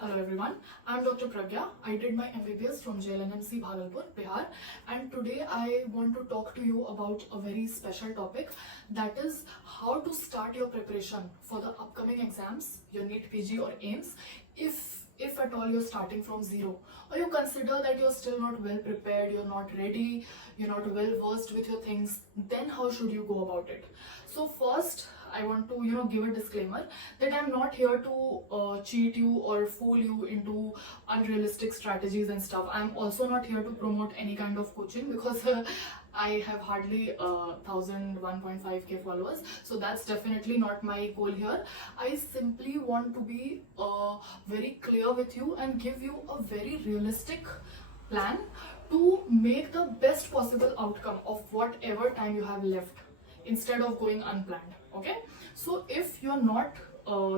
Hello everyone, I'm Dr. Pragya. I did my MBBS from JLNMC Bhagalpur, Bihar, and today I want to talk to you about a very special topic, that is how to start your preparation for the upcoming exams, your NEET PG or Aims, if at all you're starting from zero, or you consider that you're still not well prepared, you're not ready, you're not well versed with your things, then how should you go about it? So first, I want to give a disclaimer that I'm not here to cheat you or fool you into unrealistic strategies and stuff. I'm also not here to promote any kind of coaching because I have hardly 1,001.5k followers, so that's definitely not my goal here. I simply want to be very clear with you and give you a very realistic plan to make the best possible outcome of whatever time you have left instead of going unplanned. Okay, so if you're not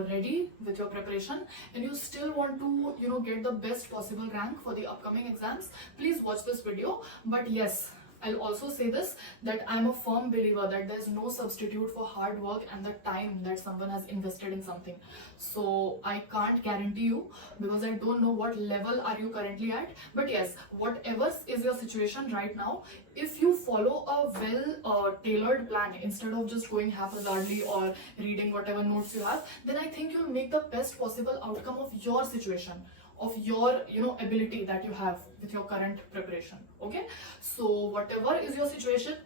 ready with your preparation and you still want to get the best possible rank for the upcoming exams, please watch this video. But yes, I'll also say this, that I'm a firm believer that there's no substitute for hard work and the time that someone has invested in something. So I can't guarantee you because I don't know what level are you currently at. But yes, whatever is your situation right now, if you follow a well tailored plan instead of just going haphazardly or reading whatever notes you have, then I think you'll make the best possible outcome of your situation, of your ability that you have with your current preparation. Okay, so whatever is your situation,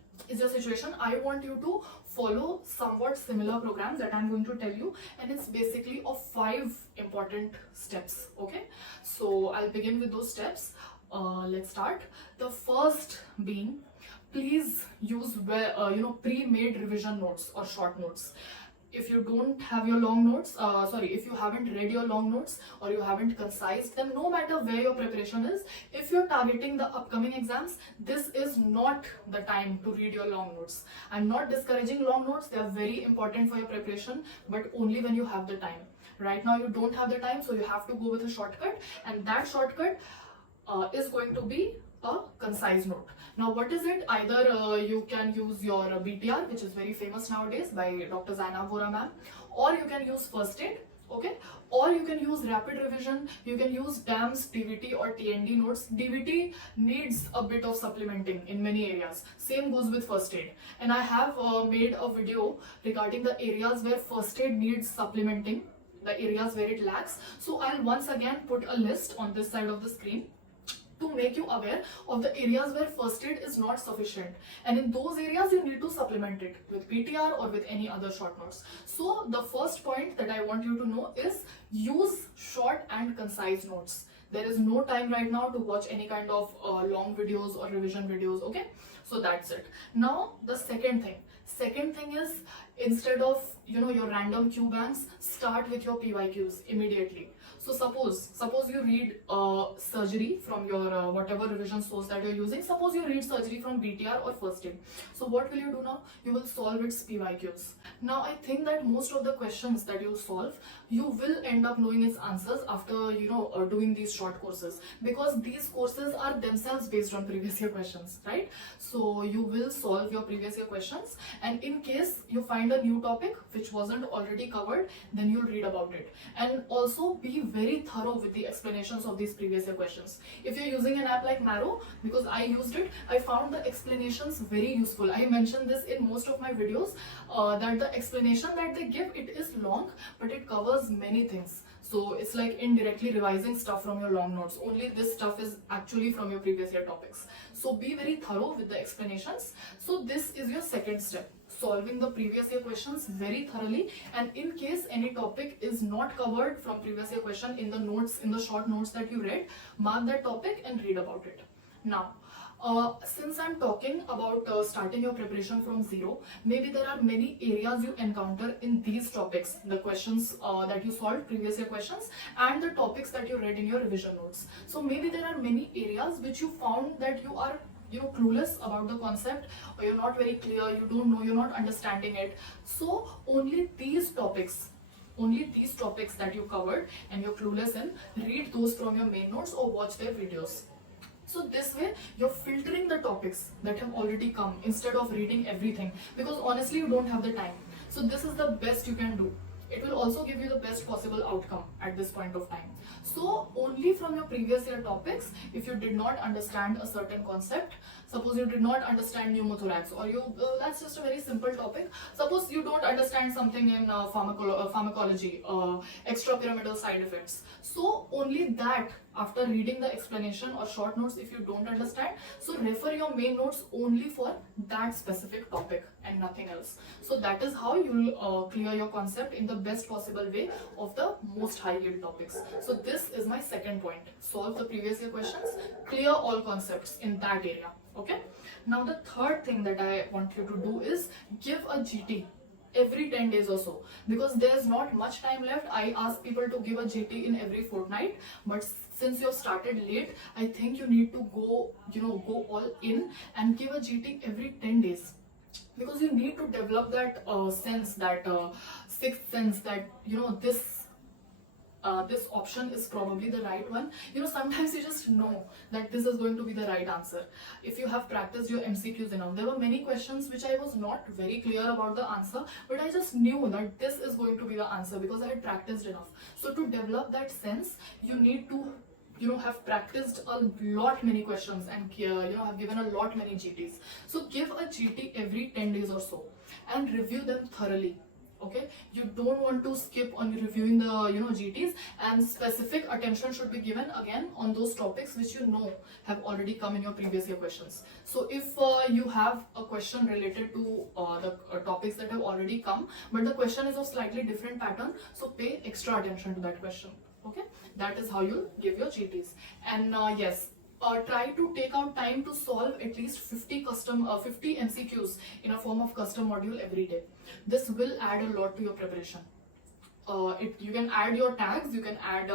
I want you to follow somewhat similar program that I'm going to tell you, and it's basically of 5 important steps. Okay, so I'll begin with those steps. Let's start. The first being, please use pre-made revision notes or short notes. If you don't have your long notes, if you haven't read your long notes or you haven't concised them, no matter where your preparation is, if you're targeting the upcoming exams, this is not the time to read your long notes. I'm not discouraging long notes, they are very important for your preparation, but only when you have the time. Right now you don't have the time, so you have to go with a shortcut, and that shortcut is going to be a concise note. Now what is it? Either you can use your BTR, which is very famous nowadays by Dr. Zainab Vora ma'am, or you can use first aid, okay, or you can use rapid revision, you can use DAMS, DVT or TND notes. DVT needs a bit of supplementing in many areas, same goes with first aid, and I have made a video regarding the areas where first aid needs supplementing, the areas where it lacks. So I'll once again put a list on this side of the screen to make you aware of the areas where first aid is not sufficient, and in those areas you need to supplement it with PTR or with any other short notes. So the first point that I want you to know is use short and concise notes. There is no time right now to watch any kind of long videos or revision videos. Okay, so that's it. Now the second thing is, instead of your random Q banks, start with your PYQs immediately. So suppose you read surgery from your whatever revision source that you're using. Suppose you read surgery from BTR or first aid. So what will you do now? You will solve its PYQs. Now I think that most of the questions that you solve, you will end up knowing its answers after doing these short courses, because these courses are themselves based on previous year questions, right? So you will solve your previous year questions, and in case you find a new topic which wasn't already covered, then you'll read about it. And also be very thorough with the explanations of these previous year questions. If you're using an app like Marrow, because I used it, I found the explanations very useful. I mentioned this in most of my videos, that the explanation that they give, it is long, but it covers many things. So it's like indirectly revising stuff from your long notes. Only this stuff is actually from your previous year topics. So be very thorough with the explanations. So this is your second step, solving the previous year questions very thoroughly. And in case any topic is not covered from previous year question in the notes, in the short notes that you read, mark that topic and read about it. Now, since I'm talking about starting your preparation from zero, maybe there are many areas you encounter in these topics, the questions that you solved, previous year questions, and the topics that you read in your revision notes. So maybe there are many areas which you found that you are clueless about the concept, or you're not very clear, you don't know, you're not understanding it. So only these topics that you covered and you're clueless in, read those from your main notes or watch their videos. So this way you're filtering the topics that have already come instead of reading everything, because honestly you don't have the time. So this is the best you can do. It will also give you the best possible outcome at this point of time. So only from your previous year topics, if you did not understand a certain concept, suppose you did not understand pneumothorax, or you that's just a very simple topic. Suppose you don't understand something in pharmacology, extrapyramidal side effects. So only that, after reading the explanation or short notes, if you don't understand, so refer your main notes only for that specific topic and nothing else. So that is how you will clear your concept in the best possible way of the most high yield topics. So this is my second point. Solve the previous year questions, clear all concepts in that area. Okay. Now the third thing that I want you to do is give a GT every 10 days or so, because there's not much time left. I ask people to give a GT in every fortnight, but since you have started late, I think you need to go all in and give a GT every 10 days, because you need to develop that sense, that sixth sense, that this option is probably the right one. Sometimes you just know that this is going to be the right answer if you have practiced your MCQs enough. There were many questions which I was not very clear about the answer, but I just knew that this is going to be the answer because I had practiced enough. So to develop that sense, you need to have practiced a lot many questions and have given a lot many GTs. So give a GT every 10 days or so and review them thoroughly. Okay, you don't want to skip on reviewing the GTs, and specific attention should be given again on those topics which have already come in your previous year questions. So if you have a question related to the topics that have already come, but the question is of slightly different pattern, so pay extra attention to that question. Okay, that is how you give your GTs. And yes, try to take out time to solve at least 50 MCQs in a form of custom module every day. This will add a lot to your preparation. You can add your tags, you can add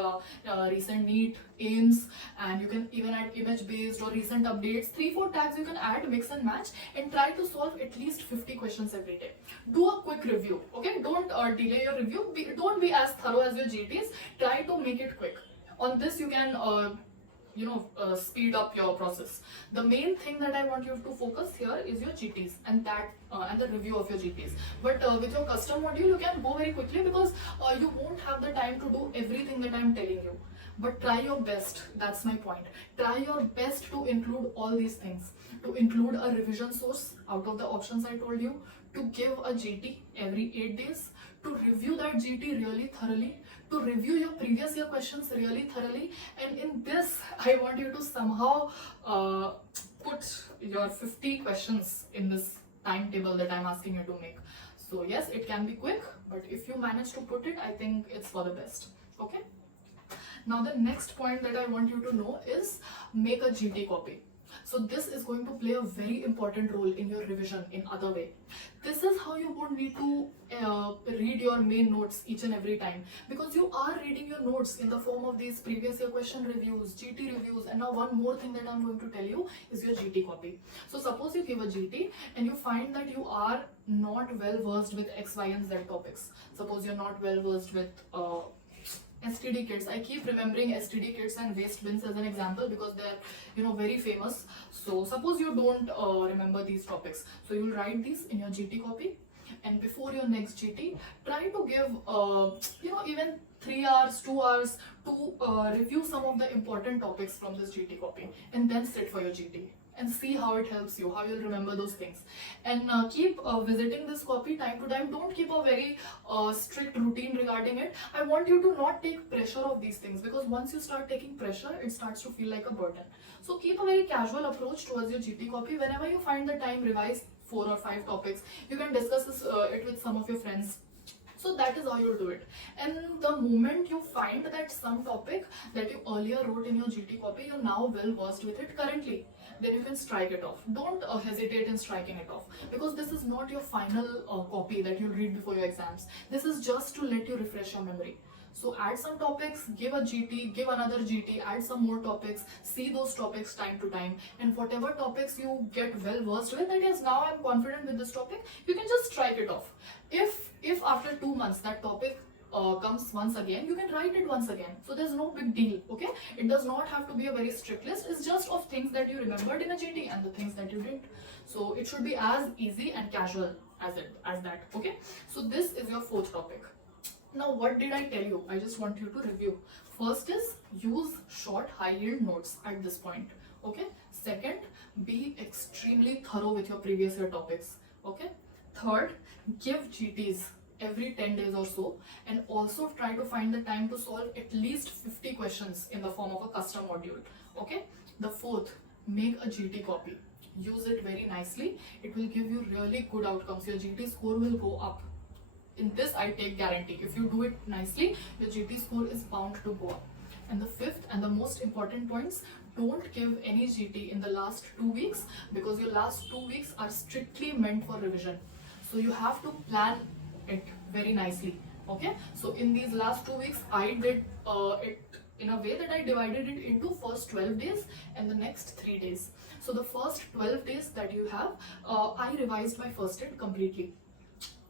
recent NEET, Aims, and you can even add image based or recent updates. 3-4 tags you can add, mix and match, and try to solve at least 50 questions every day. Do a quick review. Okay, don't delay your review. Don't be as thorough as your GTs. Try to make it quick. On this you can speed up your process. The main thing that I want you to focus here is your GTs and the review of your GTs. But with your custom module, you can go very quickly because you won't have the time to do everything that I'm telling you. But try your best. That's my point. Try your best to include all these things. To include a revision source out of the options I told you. To give a GT every 8 days. To review that GT really thoroughly. To review your previous year questions really thoroughly, and in this I want you to somehow put your 50 questions in this timetable that I'm asking you to make. So yes, it can be quick, but if you manage to put it, I think it's for the best. Okay. Now the next point that I want you to know is make a GT copy. So this is going to play a very important role in your revision in other way. This is how you won't need to read your main notes each and every time, because you are reading your notes in the form of these previous year question reviews, GT reviews, and now one more thing that I'm going to tell you is your GT copy. So suppose you give a GT and you find that you are not well versed with X, Y, and Z topics. Suppose you're not well versed with STD kits. I keep remembering STD kits and waste bins as an example because they're very famous. So suppose you don't remember these topics, so you'll write these in your GT copy, and before your next GT, try to give even 3 hours, 2 hours to review some of the important topics from this GT copy, and then sit for your GT and see how it helps you, how you'll remember those things. And keep visiting this copy time to time. Don't keep a very strict routine regarding it. I want you to not take pressure of these things, because once you start taking pressure, it starts to feel like a burden. So keep a very casual approach towards your GT copy. Whenever you find the time, revise 4 or 5 topics. You can discuss it with some of your friends. So that is how you'll do it. And the moment you find that some topic that you earlier wrote in your GT copy, you're now well versed with it currently, then you can strike it off. Don't hesitate in striking it off, because this is not your final copy that you'll read before your exams. This is just to let you refresh your memory. So add some topics, give a GT, give another GT, add some more topics, see those topics time to time, and whatever topics you get well versed with, that is, now I'm confident with this topic, you can just strike it off. If after 2 months that topic comes once again, you can write it once again. So there's no big deal. Okay, it does not have to be a very strict list. It's just of things that you remembered in a GT and the things that you didn't. So it should be as easy and casual as that. Okay, so this is your 4th topic. Now, what did I tell you? I just want you to review. First is use short high yield notes at this point. Okay. Second, be extremely thorough with your previous year topics. Okay. Third, give GTs every 10 days or so, and also try to find the time to solve at least 50 questions in the form of a custom module. Okay. The fourth, make a GT copy. Use it very nicely. It will give you really good outcomes. Your GT score will go up. In this, I take guarantee. If you do it nicely, your GT score is bound to go up. And the fifth and the most important points, don't give any GT in the last 2 weeks, because your last 2 weeks are strictly meant for revision. So you have to plan it very nicely. Okay. So in these last 2 weeks, I did it in a way that I divided it into first 12 days and the next 3 days. So the first 12 days that you have, I revised my first aid completely,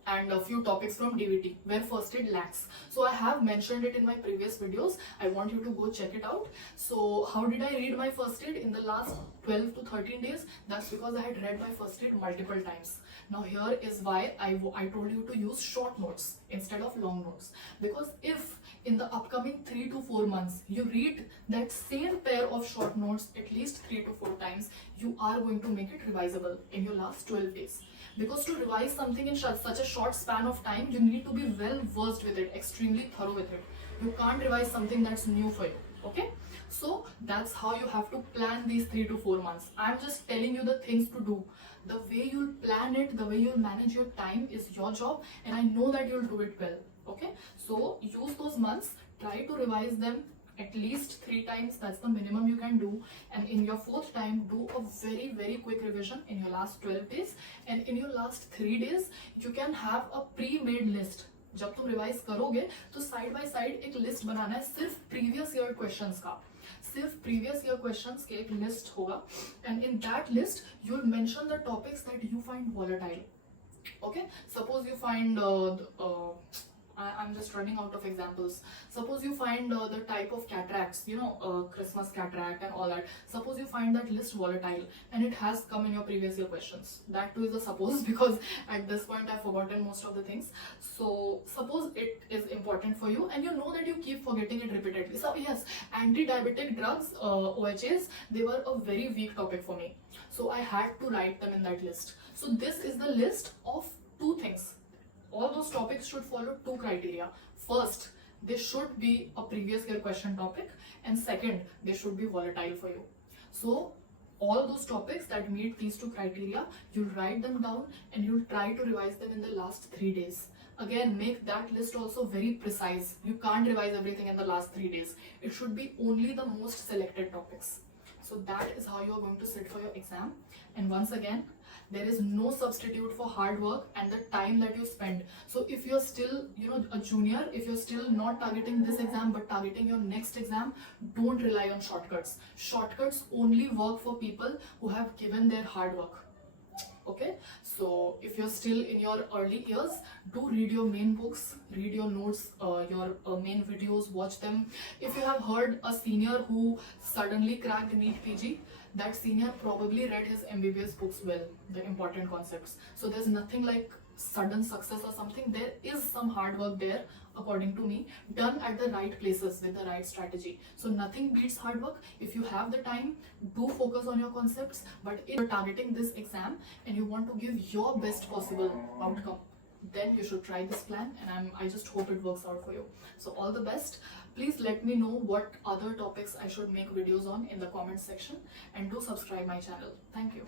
and a few topics from DVT where first aid lacks. So I have mentioned it in my previous videos. I want you to go check it out. So how did I read my first aid in the last 12 to 13 days? That's because I had read my first aid multiple times. Now here is why I told you to use short notes instead of long notes. Because if in the upcoming 3 to 4 months you read that same pair of short notes at least 3 to 4 times, you are going to make it revisable in your last 12 days. Because to revise something in such a short span of time, you need to be well versed with it, extremely thorough with it. You can't revise something that's new for you. Okay. So that's how you have to plan these 3 to 4 months. I'm just telling you the things to do. The way you'll plan it, the way you'll manage your time is your job, and I know that you'll do it well. Okay. So use those months, try to revise them at least 3 times. That's the minimum you can do. And in your 4th time, do a very, very quick revision in your last 12 days. And in your last 3 days, you can have a pre-made list. जब तुम revise करोगे तो side by side एक list बनाना है सिर्फ previous year questions का. सिर्फ previous year questions के एक लिस्ट होगा, and in that list you will mention the topics that you find volatile. Okay, suppose you find I'm just running out of examples. Suppose you find the type of cataracts, Christmas cataract and all that. Suppose you find that list volatile and it has come in your previous year questions. That too is a suppose because at this point I've forgotten most of the things. So suppose it is important for you and you know that you keep forgetting it repeatedly. So yes, anti-diabetic drugs, OHAs, they were a very weak topic for me. So I had to write them in that list. So this is the list of 2 things. All those topics should follow 2 criteria. First, they should be a previous year question topic, and second, they should be volatile for you. So all those topics that meet these 2 criteria, you'll write them down and you'll try to revise them in the last 3 days. Again, make that list also very precise. You can't revise everything in the last 3 days. It should be only the most selected topics. So that is how you are going to sit for your exam. And once again, there is no substitute for hard work and the time that you spend. So if you're still, a junior, if you're still not targeting this exam but targeting your next exam, don't rely on shortcuts. Shortcuts only work for people who have given their hard work. Okay, so if you're still in your early years, do read your main books, read your notes, your main videos, watch them. If you have heard a senior who suddenly cracked NEET PG, that senior probably read his MBBS books well, the important concepts. So there's nothing like sudden success or something. There is some hard work there, according to me, done at the right places with the right strategy. So nothing beats hard work. If you have the time, do focus on your concepts. But if you're targeting this exam and you want to give your best possible outcome, then you should try this plan, and I just hope it works out for you. So all the best. Please let me know what other topics I should make videos on in the comment section, and do subscribe my channel. Thank you.